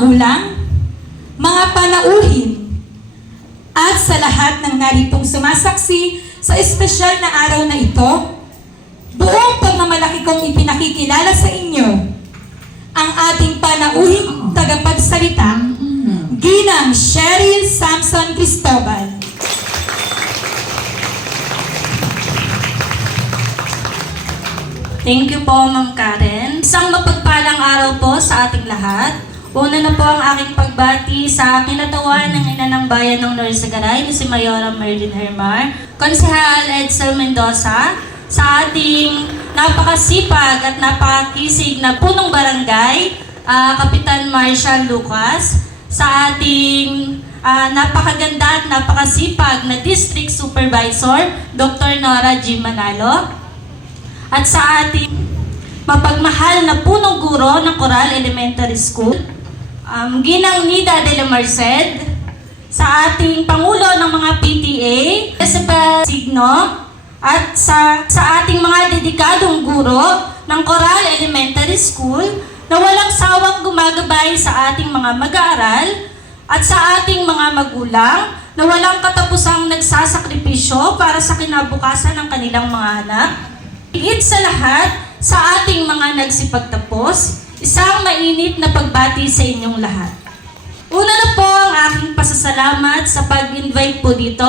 magulang, mga panauhin, at sa lahat ng naritong sumasaksi sa espesyal na araw na ito, buong pagmamalaki kong ipinakikilala sa inyo ang ating panauhing tagapagsalita, Ginang Cheryl Samson Cristobal. Thank you po, Ma'am Karen. Isang mapagpalang araw po sa ating lahat. Una na po ang aking pagbati sa kinatawan ng ina ng bayan ng Norsagaray, si Mayora Merlin Hermar, Konsehal Edsel Mendoza, sa ating napakasipag at napakisig na punong barangay, Kapitan Marshall Lucas, sa ating napakaganda at napakasipag na District Supervisor, Dr. Nora G. Manalo, at sa ating mapagmahal na punong guro ng Coral Elementary School, Ginang Nida de la Merced, sa ating Pangulo ng mga PTA, Jessica Signo, at sa ating mga dedikadong guro ng Coral Elementary School na walang sawang gumagabay sa ating mga mag-aaral at sa ating mga magulang na walang katapusang nagsasakripisyo para sa kinabukasan ng kanilang mga anak. Higit sa lahat, sa ating mga nagsipagtapos, isang mainit na pagbati sa inyong lahat. Una na po ang aking pasasalamat sa pag-invite po dito.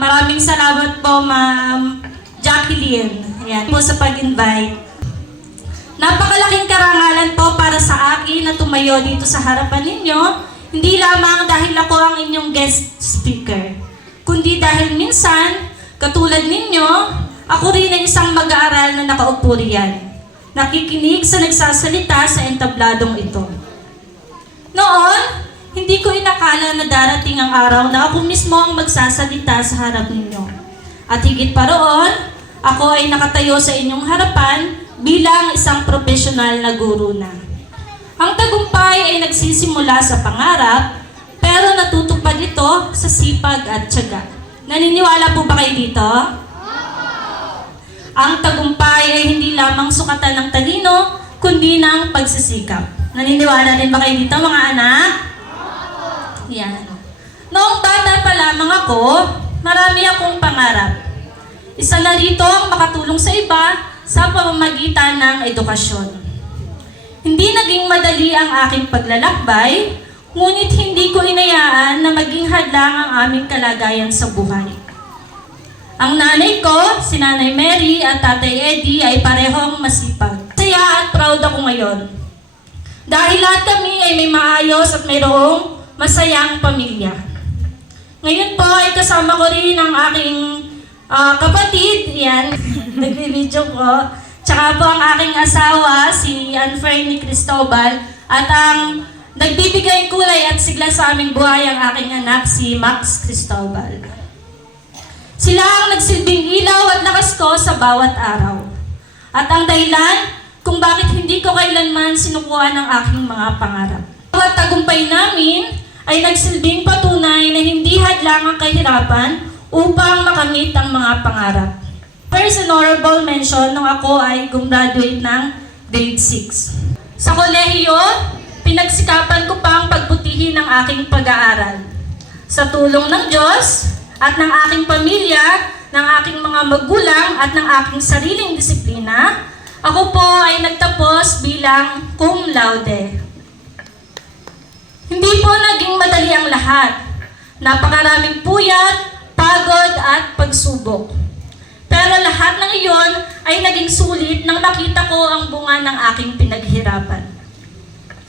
Maraming salamat po, Ma'am Jacqueline. Ayan, po sa pag-invite. Napakalaking karangalan po para sa akin na tumayo dito sa harapan ninyo, hindi lamang dahil ako ang inyong guest speaker, kundi dahil minsan, katulad ninyo, ako rin ay isang mag-aaral na nakaupo riyan, nakikinig sa nagsasalita sa entabladong ito. Noon, hindi ko inakala na darating ang araw na ako mismo ang magsasalita sa harap ninyo. At higit pa roon, ako ay nakatayo sa inyong harapan bilang isang profesional na guro na. Ang tagumpay ay nagsisimula sa pangarap, pero natutupad ito sa sipag at tiyaga. Naniniwala po ba kayo dito? Ang tagumpay ay hindi lamang sukatan ng talino, kundi ng pagsisikap. Naniniwala rin ba kayo dito, mga anak? Yan. Noong bata pa lamang ako, marami akong pangarap. Isa na rito ang makatulong sa iba sa pamamagitan ng edukasyon. Hindi naging madali ang aking paglalakbay, ngunit hindi ko inayaan na maging hadlang ang aming kalagayan sa buhay. Ang nanay ko, si Nanay Mary at Tatay Eddie ay parehong masipag. Masaya at proud ako ngayon. Dahil lahat kami ay may maayos at mayroong masayang pamilya. Ngayon po ay kasama ko rin ang aking kapatid, yan, nagbi-video ko. Tsaka po ang aking asawa, si Anferny Cristobal, at ang nagbibigay kulay at sigla sa aming buhay ang aking anak, si Max Cristobal. Sila ang nagsilbing ilaw at lakas ko sa bawat araw. At ang dahilan kung bakit hindi ko kailanman sinukuan ang aking mga pangarap. Bawat tagumpay namin ay nagsilbing patunay na hindi hadlang ang kahirapan upang makamit ang mga pangarap. First honorable mention nung ako ay gumraduate ng grade 6. Sa kolehiyo, pinagsikapan ko pang pagbutihin ang aking pag-aaral. Sa tulong ng Diyos at ng aking pamilya, ng aking mga magulang at ng aking sariling disiplina, ako po ay nagtapos bilang cum laude. Hindi po naging madali ang lahat. Napakaraming puyat, pagod at pagsubok. Pero lahat ng iyon ay naging sulit nang makita ko ang bunga ng aking pinaghirapan.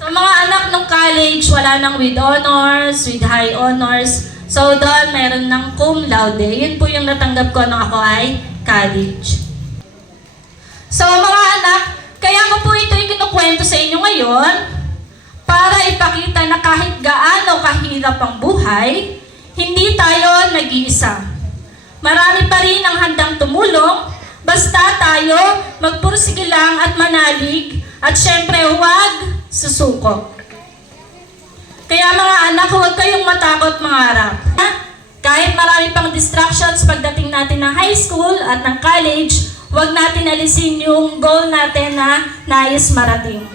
Sa mga anak ng college, wala nang with honors, with high honors. So doon, meron ng cum laude. Yun po yung natanggap ko nung ako ay college. So mga anak, kaya ko po ito yung kinukwento sa inyo ngayon para ipakita na kahit gaano kahirap ang buhay, hindi tayo nag-iisa. Marami pa rin ang handang tumulong, basta tayo magpursige lang at manalig at syempre huwag susuko. Kaya mga anak, huwag kayong matakot mangarap. Kahit marami pang distractions pagdating natin ng high school at ng college, huwag natin alisin yung goal natin na nais marating.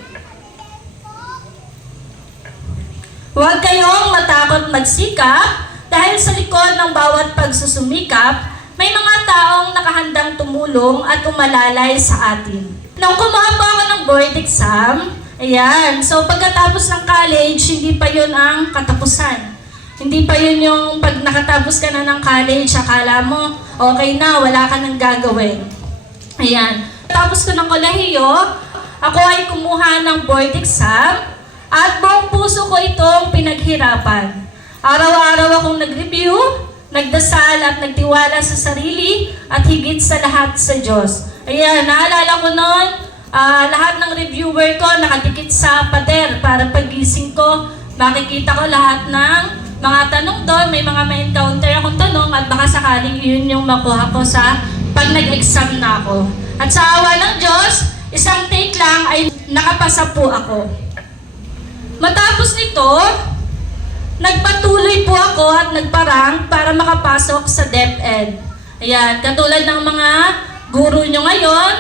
Huwag kayong matakot magsikap dahil sa likod ng bawat pagsusumikap, may mga taong nakahandang tumulong at umalalay sa atin. Nung kumuha po ako ng board exam, ayan, so pagkatapos ng college, hindi pa yun ang katapusan. Hindi pa yun yung pag nakatapos ka na ng college, akala mo, okay na, wala ka nang gagawin. Ayan. Tapos ko ng kolehiyo, ako ay kumuha ng board exam at buong puso ko itong pinaghirapan. Araw-araw akong nag-review, nagdasal at nagtiwala sa sarili at higit sa lahat sa Diyos. Ayan, naalala ko noon, lahat ng reviewer ko nakadikit sa pader para pagising ko, makikita ko lahat ng mga tanong doon, may mga ma-encounter akong tanong at baka sakaling yun yung makuha ko sa pag nag-exam na ako. At sa awa ng Diyos, isang take lang ay nakapasa po ako. Matapos nito, nagpatuloy po ako at nagparang para makapasok sa DepEd. Ayan, katulad ng mga guro nyo ngayon,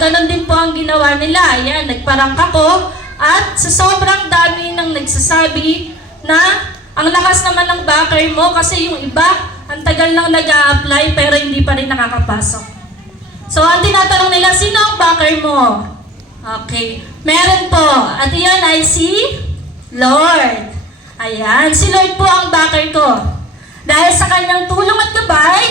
ganon din po ang ginawa nila. Ayan, nagparang ako at sa sobrang dami ng nagsasabi na ang lakas naman ng backer mo kasi yung iba, ang tagal lang nag-a-apply pero hindi pa rin nakakapasok. So, ang tinatanong nila, sino ang backer mo? Okay. Meron po. At iyan ay si Lord. Ayan. Si Lord po ang backer ko. Dahil sa kanyang tulong at gabay,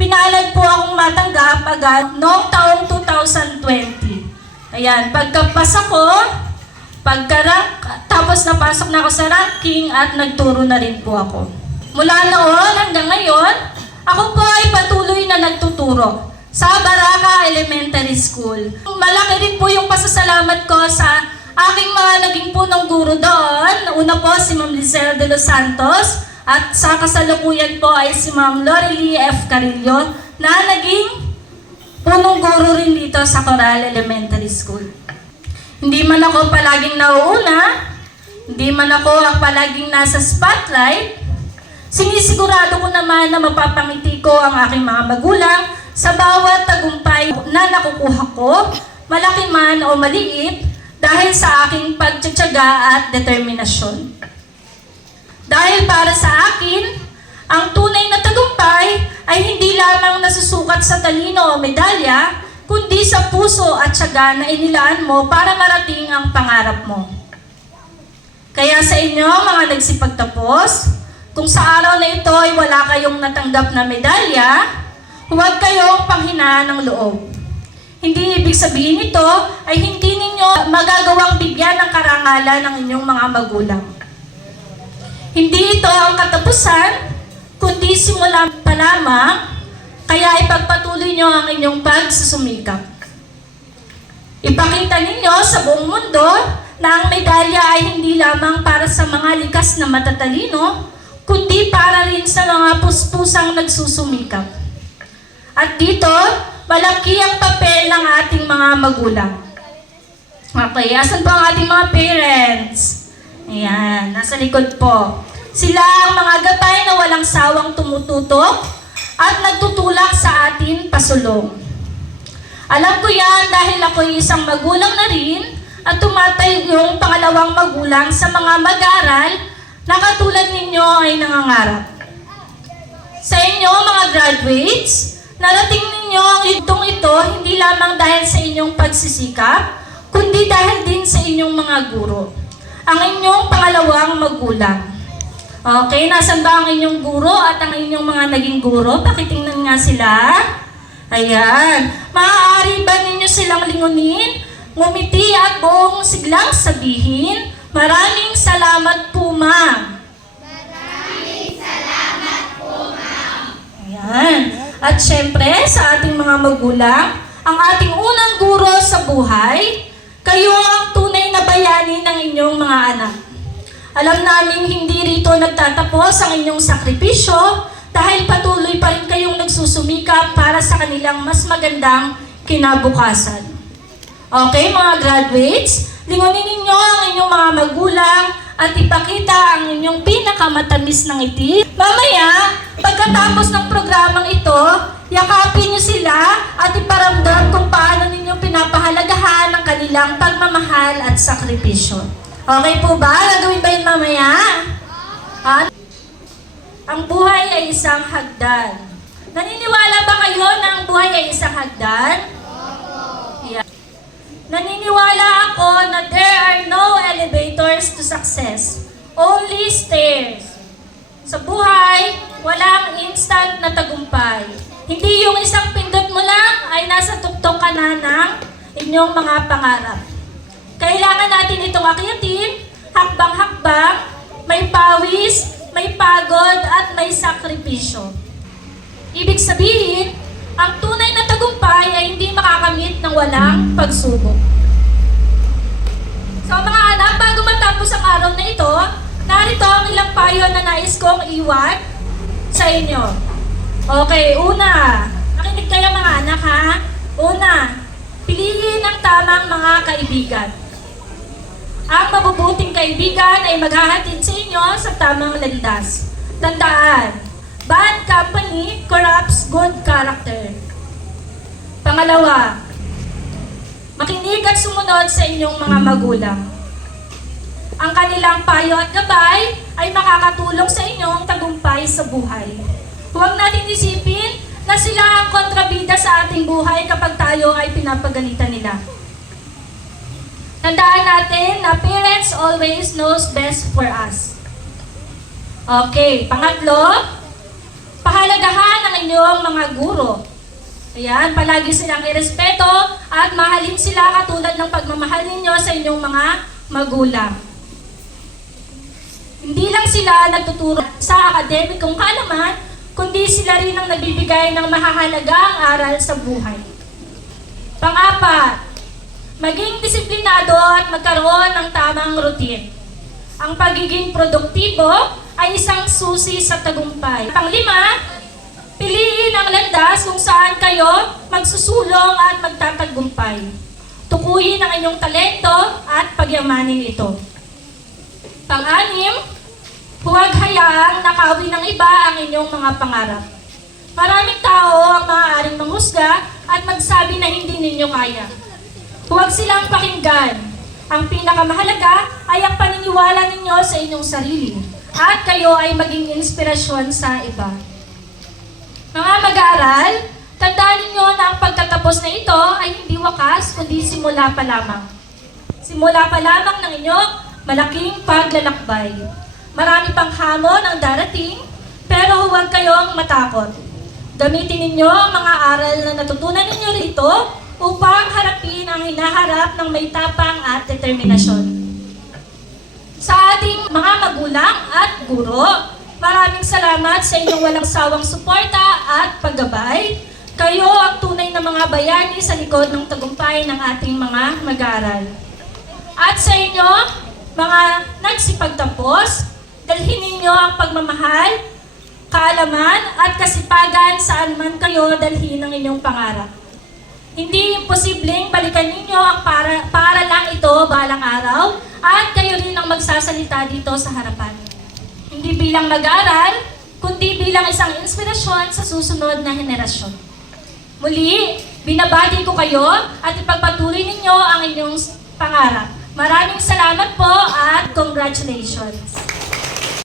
pinalad po akong matanggap agad noong taong 2020. Ayan. Pagkapasa ko, tapos napasok na ako sa ranking at nagturo na rin po ako. Mula noon hanggang ngayon, ako po ay patuloy na nagtuturo sa Baraka Elementary School. Malaki rin po yung pasasalamat ko sa aking mga naging punong guro doon. Una po si Ma'am Lizelle de los Santos at sa kasalukuyan po ay si Ma'am Lorely F. Carillo na naging punong guro rin dito sa Coral Elementary School. Hindi man ako palaging nauuna, hindi man ako ang palaging nasa spotlight, sinisigurado ko naman na mapapangiti ko ang aking mga magulang sa bawat tagumpay na nakukuha ko, malaki man o maliit, dahil sa aking pagtsatsaga at determinasyon. Dahil para sa akin, ang tunay na tagumpay ay hindi lamang nasusukat sa talino o medalya, kundi sa puso at tiyaga na inilaan mo para marating ang pangarap mo. Kaya sa inyo, mga nagsipagtapos, kung sa araw na ito ay wala kayong natanggap na medalya, huwag kayong panghinaan ng loob. Hindi ibig sabihin nito ay hindi ninyo magagawang bigyan ng karangalan ng inyong mga magulang. Hindi ito ang katapusan, kundi simula pa lamang, kaya ipagpatuloy nyo ang inyong pagsusumikap. Ipakita ninyo sa buong mundo na ang medalya ay hindi lamang para sa mga likas na matatalino, kundi para rin sa mga puspusang nagsusumikap. At dito, malaki ang papel ng ating mga magulang. Okay, asan po ang ating mga parents? Ayan, nasa likod po. Sila ang mga gabay na walang sawang tumututok at nagtutulak sa atin pasulong. Alam ko yan dahil ako'y isang magulang na rin at tumatay yung pangalawang magulang sa mga mag-aaral na katulad ninyo ay nangangarap. Sa inyo, mga graduates, narating ninyo ang yugtong ito hindi lamang dahil sa inyong pagsisikap, kundi dahil din sa inyong mga guro, ang inyong pangalawang magulang. Okay, nasan ba ang inyong guro at ang inyong mga naging guro? Pakitingnan nga sila. Ayan. Maaari ba ninyo silang lingunin, ngumiti at buong siglang sabihin, maraming salamat po, ma'am. Maraming salamat po, ma'am. Ayan. At syempre, sa ating mga magulang, ang ating unang guro sa buhay, kayo ang tunay na bayani ng inyong mga anak. Alam namin hindi rito nagtatapos ang inyong sakripisyo dahil patuloy pa rin kayong nagsusumikap para sa kanilang mas magandang kinabukasan. Okay, mga graduates, lingunin ninyo ang inyong mga magulang at ipakita ang inyong pinakamatamis ng ngiti. Mamaya, pagkatapos ng programang ito, yakapin niyo sila at iparamdam kung paano ninyo pinapahalagahan ang kanilang pagmamahal at sakripisyo. Okay po ba? Gagawin ba yun mamaya? Ha? Ang buhay ay isang hagdan. Naniniwala ba kayo na ang buhay ay isang hagdan? Yeah. Naniniwala ako na there are no elevators to success. Only stairs. Sa buhay, walang instant na tagumpay. Hindi yung isang pindot mo lang ay nasa tuktok ka na ng inyong mga pangarap. Kailangan natin itong akyatin, hakbang-hakbang, may pawis, may pagod at may sakripisyo. Ibig sabihin, ang tunay na tagumpay ay hindi makakamit ng walang pagsubok. So mga anak, bago matapos ang araw na ito, narito ang ilang payo na nais kong iwan sa inyo. Okay, una, nakinig kayo mga anak ha. Una, piliin ang tamang mga kaibigan. Ang mabubuting kaibigan ay maghahatid sa inyo sa tamang landas. Tandaan, bad company corrupts good character. Pangalawa, makinig at sumunod sa inyong mga magulang. Ang kanilang payo at gabay ay makakatulong sa inyong tagumpay sa buhay. Huwag natin isipin na sila ang kontrabida sa ating buhay kapag tayo ay pinapagalitan nila. Tandaan natin na parents always knows best for us. Okay, pangatlo, pahalagahan ang inyong mga guro. Ayan, palagi silang irespeto at mahalin sila katulad ng pagmamahal ninyo sa inyong mga magulang. Hindi lang sila nagtuturo sa akademikong kaalaman, kundi sila rin ang nagbibigay ng mahahalagang aral sa buhay. Pang-apat, maging disiplinado at magkaroon ng tamang routine. Ang pagiging produktibo ay isang susi sa tagumpay. Pang-lima, piliin ang landas kung saan kayo magsusulong at magtatagumpay. Tukuyin ang inyong talento at pagyamanin ito. Pang-anim, huwag hayaang nakawin ng iba ang inyong mga pangarap. Maraming tao ang maaaring manghusga at magsabi na hindi ninyo kaya. Huwag silang pakinggan. Ang pinakamahalaga ay ang paniniwala ninyo sa inyong sarili at kayo ay maging inspirasyon sa iba. Mga mag-aaral, tandaan ninyo na ang pagtatapos na ito ay hindi wakas kundi simula pa lamang. Simula pa lamang ng inyong malaking paglalakbay. Marami pang hamon ang darating, pero huwag kayong matakot. Gamitin ninyo ang mga aral na natutunan ninyo rito upang harapin ang hinaharap ng may tapang at determinasyon. Sa ating mga magulang at guro, maraming salamat sa inyong walang sawang suporta at paggabay. Kayo ang tunay na mga bayani sa likod ng tagumpay ng ating mga mag-aaral. At sa inyo, mga nagsipagtapos, dalhin ninyo ang pagmamahal, kaalaman at kasipagan saan man kayo dalhin ang inyong pangarap. Hindi imposibleng balikan ninyo ang para lang ito balang araw at kayo rin ang magsasalita dito sa harapan. Hindi bilang mag-aaral, kundi bilang isang inspirasyon sa susunod na henerasyon. Muli, binabati ko kayo at ipagpatuloy ninyo ang inyong pangarap. Maraming salamat po at congratulations!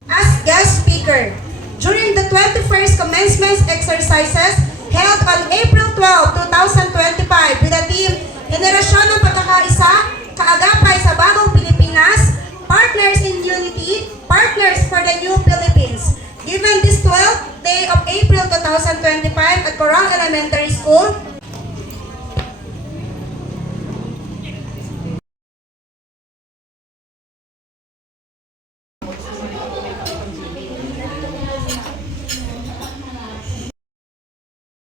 As guest speaker, during the 21st commencement exercises held on April 12, 2025 with the theme Henerasyon ng Pagkakaisa, Kaagapay sa Bagong Pilipinas, Partners in Unity, Partners for the New Philippines. Given this 12th day of April 2025 at Corral Elementary School,